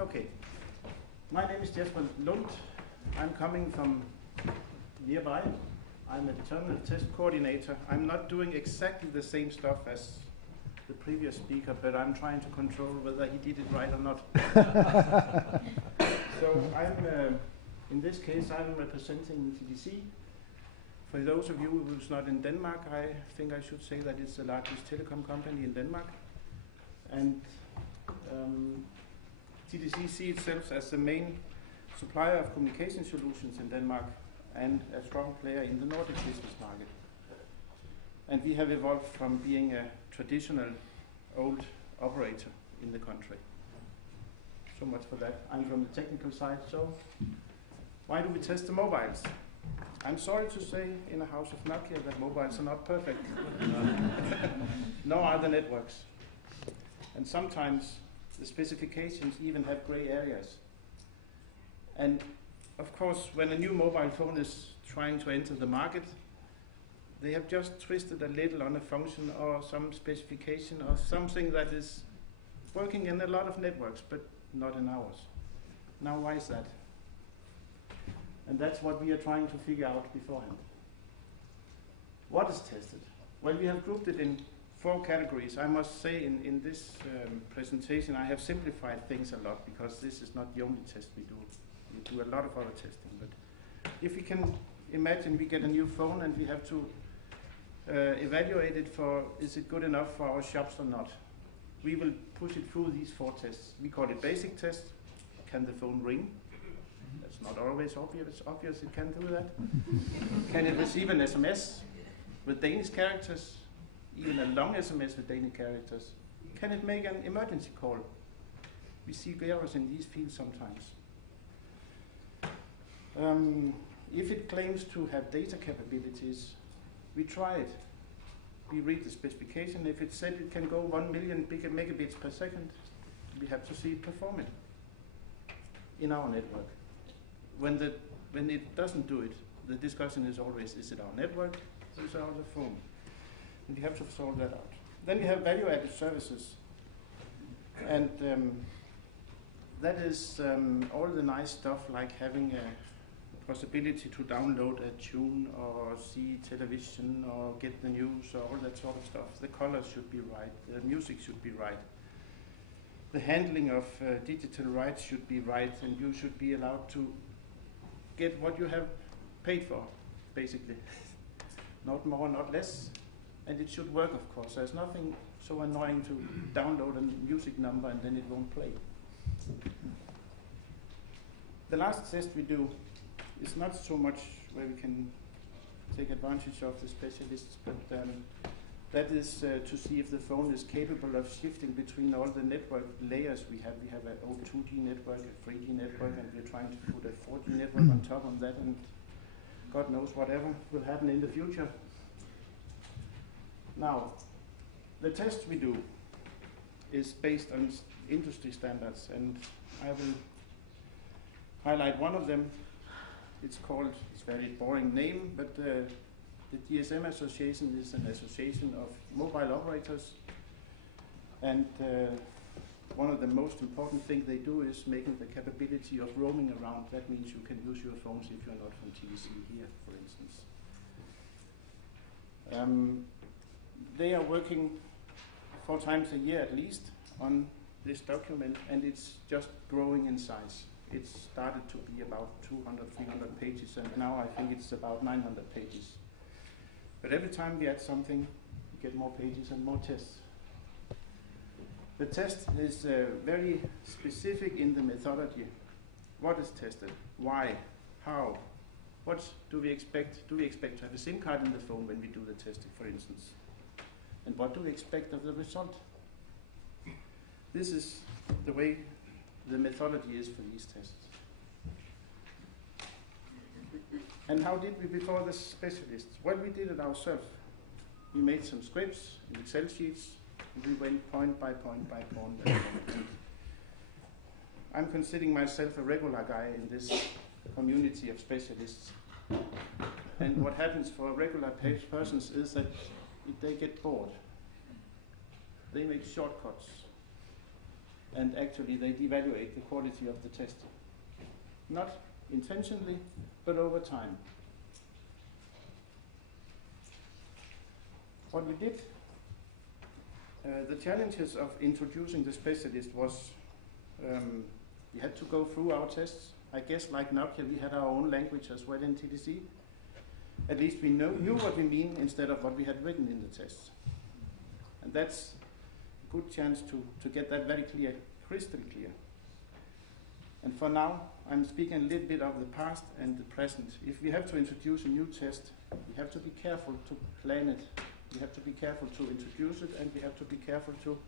Okay. My name is Jesper Lund. I'm coming from nearby. I'm a terminal test coordinator. I'm not doing exactly the same stuff as the previous speaker, but I'm trying to control whether he did it right or not. So in this case, I'm representing TDC. For those of you who's not in Denmark, I think I should say that it's the largest telecom company in Denmark. And TDC sees itself as the main supplier of communication solutions in Denmark and a strong player in the Nordic business market. And we have evolved from being a traditional old operator in the country. So much for that. I'm from the technical side, so why do we test the mobiles? I'm sorry to say, in a house of Nokia, that mobiles are not perfect. Nor are the networks. And sometimes the specifications even have gray areas. And of course, when a new mobile phone is trying to enter the market, they have just twisted a little on a function or some specification or something that is working in a lot of networks, but not in ours. Now, why is that? And that's what we are trying to figure out beforehand. What is tested? Well, we have grouped it in 4 categories. I must say in this presentation I have simplified things a lot because this is not the only test we do. We do a lot of other testing. But if we can imagine we get a new phone and we have to evaluate it for, is it good enough for our shops or not? We will push it through these 4 tests. We call it basic test. Can the phone ring? That's not always obvious. It's obvious it can do that. Can it receive an SMS with Danish characters? Even a long SMS with Danish characters. Can it make an emergency call? We see errors in these fields sometimes. If it claims to have data capabilities, we try it. We read the specification. If it said it can go 1 million megabits per second, we have to see it perform it in our network. When it doesn't do it, the discussion is always, is it our network or is it our phone? And you have to solve that out. Then we have value-added services. And that is all the nice stuff like having a possibility to download a tune or see television or get the news or all that sort of stuff. The colors should be right, the music should be right. The handling of digital rights should be right, and you should be allowed to get what you have paid for, basically. Not more, not less. And it should work, of course. There's nothing so annoying to download a music number and then it won't play. The last test we do is not so much where we can take advantage of the specialists, but that is to see if the phone is capable of shifting between all the network layers we have. We have an old 2G network, a 3G network, and we're trying to put a 4G network on top of that, and God knows whatever will happen in the future. Now, the test we do is based on industry standards, and I will highlight one of them. It's called, it's a very boring name, but the DSM Association is an association of mobile operators, and one of the most important things they do is making the capability of roaming around. That means you can use your phones if you're not from TDC here, for instance. They are working 4 times a year at least on this document, and it's just growing in size. It started to be about 200, 300 pages, and now I think it's about 900 pages. But every time we add something, we get more pages and more tests. The test is very specific in the methodology. What is tested? Why? How? What do we expect? Do we expect to have a SIM card in the phone when we do the testing, for instance? And what do we expect of the result? This is the way the methodology is for these tests. And how did we before the specialists? Well, we did it ourselves. We made some scripts in Excel sheets, and we went point by point by point. I'm considering myself a regular guy in this community of specialists. And what happens for regular persons is that if they get bored, they make shortcuts. and actually they devaluate the quality of the test. Not intentionally, but over time. What we did, the challenges of introducing the specialist was we had to go through our tests. I guess like Nokia, we had our own language as well in TDC. At least we knew what we mean instead of what we had written in the tests. And that's a good chance to get that very clear, crystal clear. And for now, I'm speaking a little bit of the past and the present. If we have to introduce a new test, we have to be careful to plan it. We have to be careful to introduce it, and we have to be careful to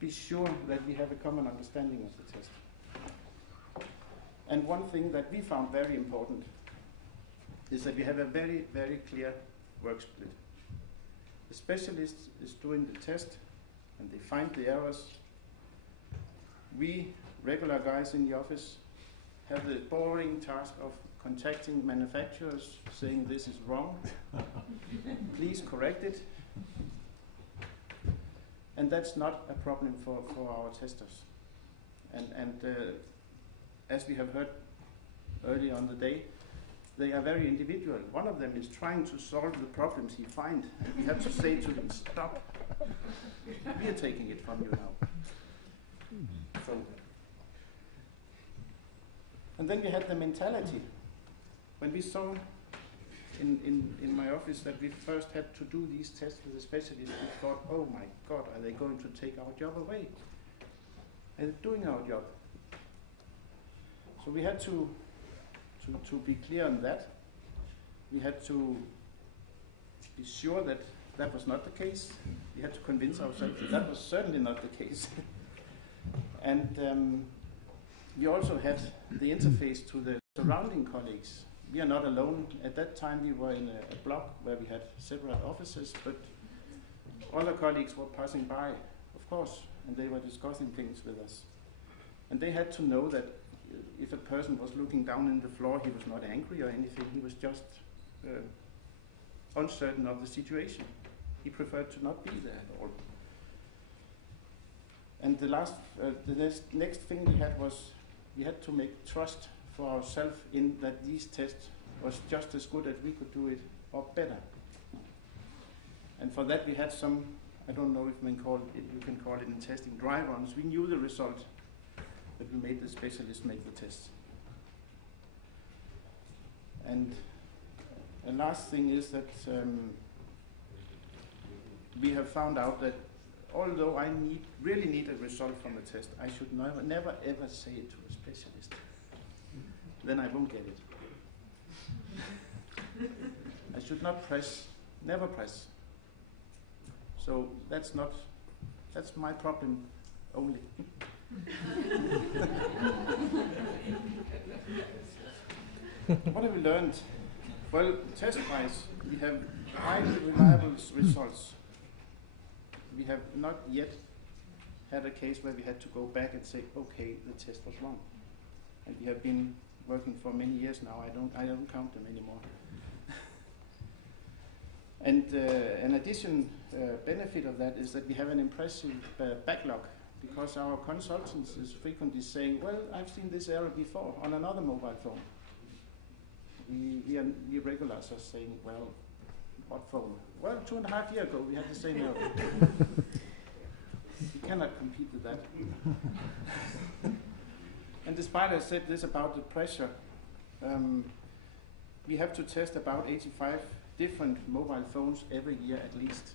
be sure that we have a common understanding of the test. And one thing that we found very important is that we have a very, very clear work split. The specialist is doing the test, and they find the errors. We, regular guys in the office, have the boring task of contacting manufacturers, saying this is wrong, please correct it. And that's not a problem for our testers. And as we have heard earlier on the day, they are very individual. One of them is trying to solve the problems he finds, and we have to say to him, stop, we are taking it from you now. So, and then we had the mentality. When we saw in my office that we first had to do these tests with a specialist, we thought, oh my God, are they going to take our job away? And they're doing our job. So we had to be clear on that. We had to be sure that that was not the case. We had to convince ourselves that that was certainly not the case. And we also had the interface to the surrounding colleagues. We are not alone. At that time we were in a block where we had separate offices, but other colleagues were passing by, of course, and they were discussing things with us. And they had to know that if a person was looking down in the floor, he was not angry or anything, he was just uncertain of the situation. He preferred to not be there at all. And the next thing we had was we had to make trust for ourselves in that these tests was just as good as we could do it, or better. And for that we had some, I don't know if you can call it in testing, dry-runs. We knew the result, but we made the specialist make the tests. And the last thing is that we have found out that although I really need a result from a test, I should never ever say it to a specialist. Then I won't get it. I should not press, never press. So that's my problem only. What have we learned? Well, test-wise, we have highly reliable results. We have not yet had a case where we had to go back and say, okay, the test was wrong. And we have been working for many years now. I don't count them anymore. And an addition benefit of that is that we have an impressive backlog, because our consultants is frequently saying, well, I've seen this error before on another mobile phone. We regulars are saying, well, what phone? Well, 2.5 years ago we had the same error. We cannot compete with that. And despite I said this about the pressure, we have to test about 85 different mobile phones every year at least.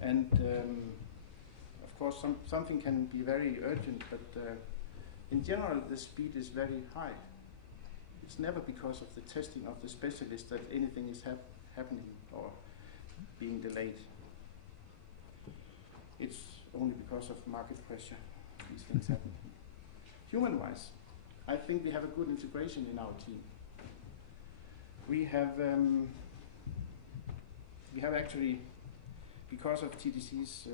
And of course something can be very urgent, but in general the speed is very high. It's never because of the testing of the specialist that anything is happening or being delayed. It's only because of market pressure these things happen. Human-wise, I think we have a good integration in our team. We have actually, because of TDC's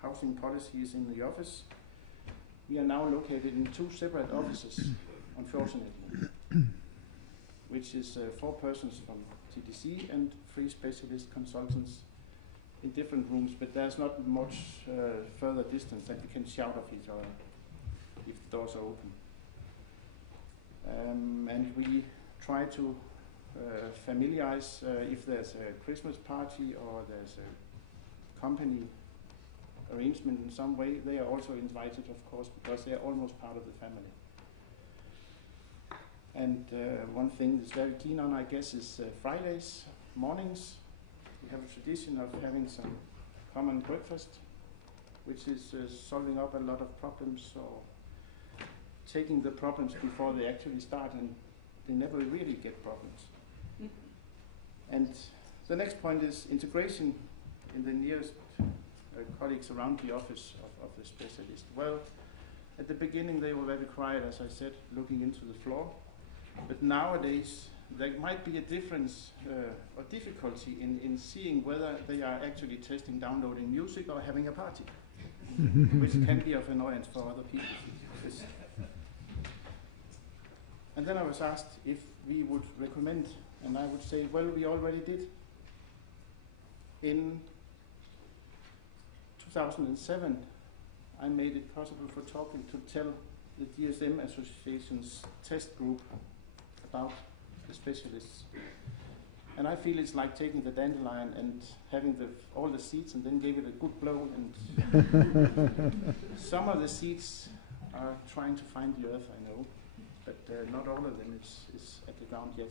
housing policies in the office, we are now located in 2 separate offices, unfortunately, which is 4 persons from TDC and 3 specialist consultants in different rooms, but there's not much further distance that we can shout at each other if the doors are open. And we try to familiarize if there's a Christmas party or there's a company arrangement in some way. They are also invited, of course, because they are almost part of the family. And one thing that's very keen on, I guess, is Fridays mornings. We have a tradition of having some common breakfast, which is solving up a lot of problems or taking the problems before they actually start, and they never really get problems. And the next point is integration in the nearest colleagues around the office of the specialist. Well, at the beginning they were very quiet, as I said, looking into the floor. But nowadays there might be a difference or difficulty in seeing whether they are actually testing downloading music or having a party, which can be of annoyance for other people. And then I was asked if we would recommend, and I would say, well, we already did. In 2007, I made it possible for talking to tell the DSM Association's test group about the specialists. And I feel it's like taking the dandelion and having all the seeds and then gave it a good blow. And some of the seeds are trying to find the earth, I know, but not all of them is at the ground yet.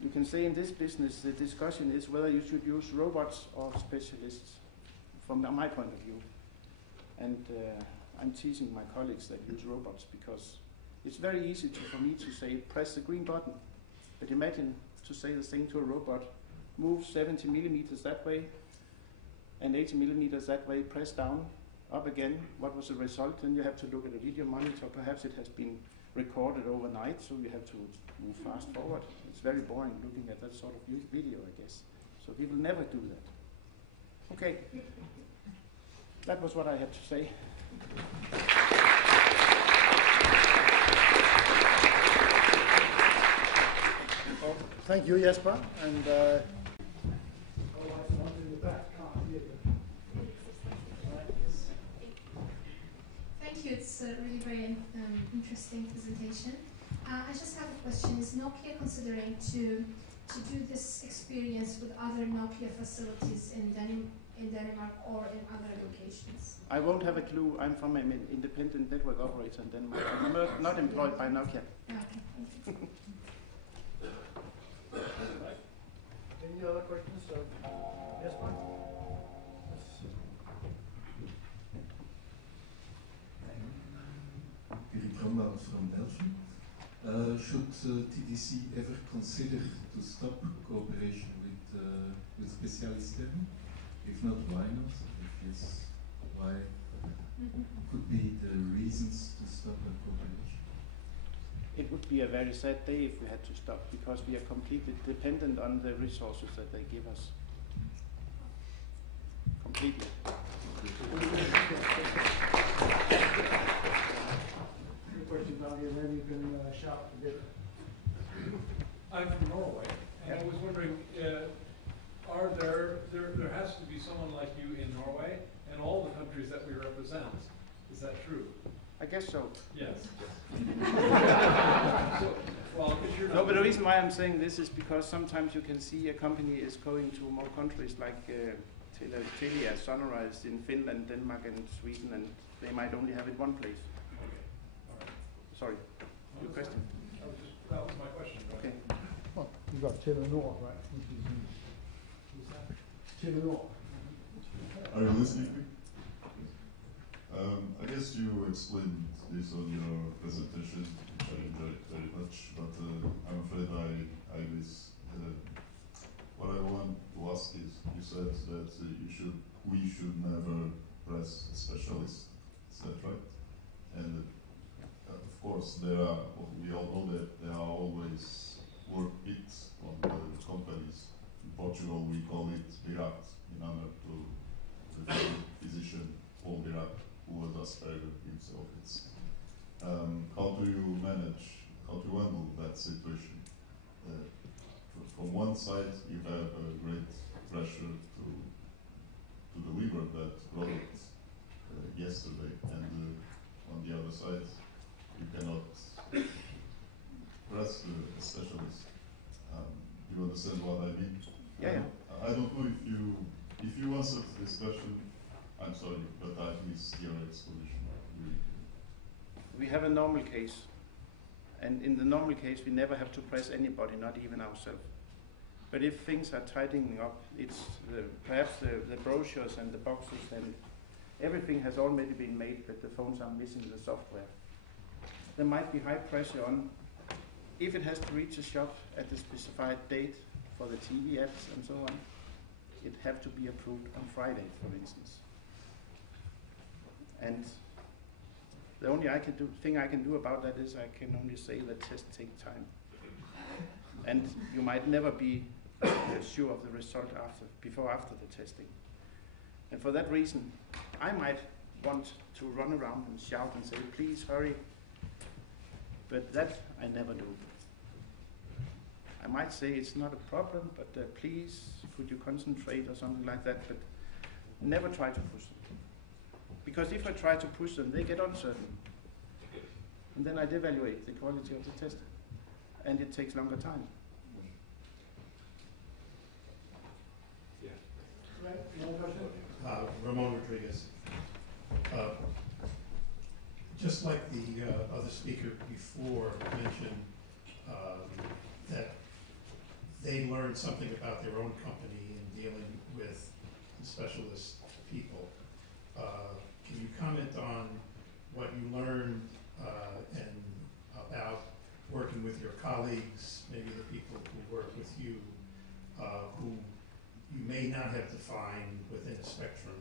You can say in this business the discussion is whether you should use robots or specialists from my point of view. And I'm teasing my colleagues that use robots because it's very easy for me to say press the green button, but imagine to say the same to a robot, move 70 millimeters that way and 80 millimeters that way, press down, up again, what was the result? Then you have to look at a video monitor, perhaps it has been recorded overnight, so you have to move fast forward. It's very boring looking at that sort of video, I guess. So we will never do that. Okay, that was what I had to say. Well, thank you, Jesper. And thank you. It's a really very interesting presentation. I just have a question. Is Nokia considering to do this experience with other Nokia facilities in Denmark or in other locations? I won't have a clue. I'm from an independent network operator in Denmark. I'm not employed by Nokia. Okay, thank you. any other questions? Jesper? Erik Rambouw from Belgium. Should TDC ever consider to stop cooperation with specialisten? If not, why not? If yes, why could be the reasons to stop the cooperation? It would be a very sad day if we had to stop, because we are completely dependent on the resources that they give us. Completely. Question down here, maybe you can shout a bit. I'm from Norway, and I was wondering, there has to be someone like you in Norway and all the countries that we represent. Is that true? I guess so. Yes. So, well, you're no, but the reason why I'm saying this is because sometimes you can see a company is going to more countries like Telia, Sunrise in Finland, Denmark and Sweden, and they might only have it one place. Sorry, your question. That was my question. Okay. Well, you've got Telenor, right? Telenor. Are you listening? I guess you explained this on your presentation, which I enjoyed very much, but I'm afraid I miss. What I want to ask is, you said that we should never press a specialist. Is that right? And of course, we all know that there are always work bits on the companies. In Portugal, we call it Birat, in honor to the physician Paul Birat, who was Asperger himself. How do you handle that situation? From one side, you have a great pressure to deliver that product yesterday, and on the other side, you cannot press a specialist. You understand what I mean? Yeah. I don't know if you answered this question. I'm sorry, but I missed your explanation. We have a normal case, and in the normal case, we never have to press anybody, not even ourselves. But if things are tightening up, it's perhaps the brochures and the boxes and everything has already been made, but the phones are missing the software. There might be high pressure on, if it has to reach a shop at the specified date for the TV apps and so on, it have to be approved on Friday, for instance. And the only thing I can do about that is I can only say that tests take time. And you might never be sure of the result before after the testing. And for that reason, I might want to run around and shout and say, please hurry. But that I never do. I might say it's not a problem, but please, could you concentrate or something like that, but never try to push them. Because if I try to push them, they get uncertain. And then I devaluate the quality of the test. And it takes longer time. Yeah. Right, another question? Ramon Rodriguez. Just like the other speaker before mentioned that they learned something about their own company in dealing with specialist people. Can you comment on what you learned and about working with your colleagues, maybe the people who work with you, who you may not have defined within a spectrum,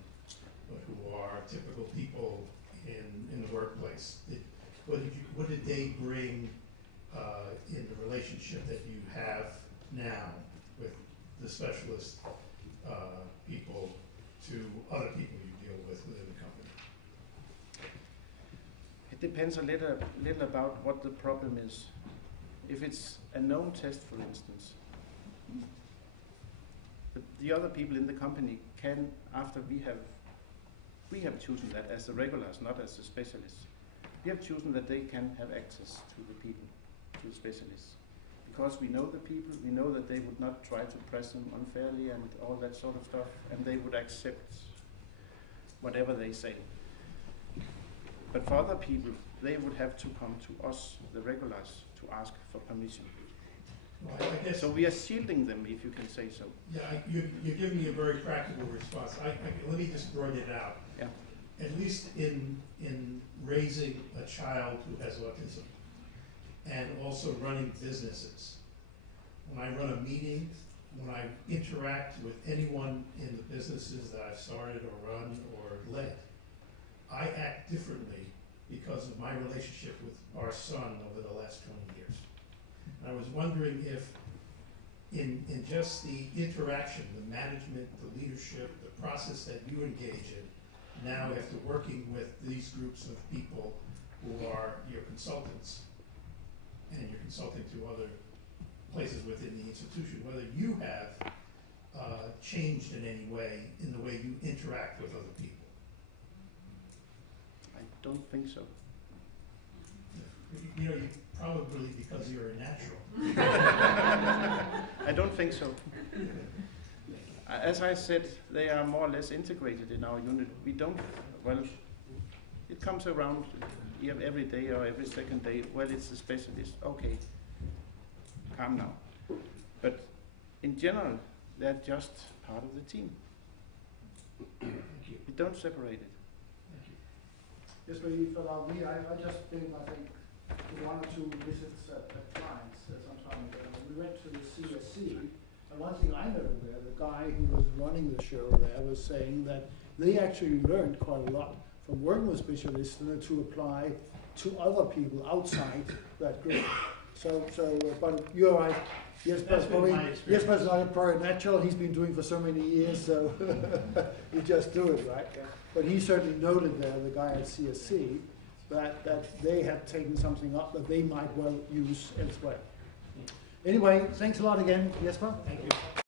but who are typical people in the workplace? What did they bring in the relationship that you have now with the specialist people to other people you deal with within the company? It depends a little about what the problem is. If it's a known test, for instance, the other people in the company can, after we have chosen that as the regulars, not as the specialists. We have chosen that they can have access to the people, to the specialists. Because we know the people, we know that they would not try to press them unfairly and all that sort of stuff, and they would accept whatever they say. But for other people, they would have to come to us, the regulars, to ask for permission. Well, I guess So we are shielding them, if you can say so. Yeah, you're giving me a very practical response. Let me just broaden it out. Yeah. At least in raising a child who has autism and also running businesses. When I run a meeting, when I interact with anyone in the businesses that I've started or run or led, I act differently because of my relationship with our son over the last 20 years. And I was wondering if in just the interaction, the management, the leadership, the process that you engage in, now after working with these groups of people who are your consultants, and you're consulting to other places within the institution, whether you have changed in any way in the way you interact with other people. I don't think so. You know, probably because you're a natural. I don't think so. As I said, they are more or less integrated in our unit. We don't, well, it comes around every day or every second day. Well, it's a specialist. Okay, calm now. But in general, they're just part of the team. Thank you. We don't separate it. Thank you. Yes, but I just been, I think, to 1 or 2 visits at clients some time ago. We went to the CSC, and one thing I noted there, the guy who was running the show there was saying that they actually learned quite a lot from working with specialists to apply to other people outside that group. But you're right. Jesper's not probably natural. He's been doing for so many years, so you just do it, right? Yeah. But he certainly noted there, the guy at CSC, that they had taken something up that they might well use elsewhere. Anyway, thanks a lot again, Jesper. Thank you.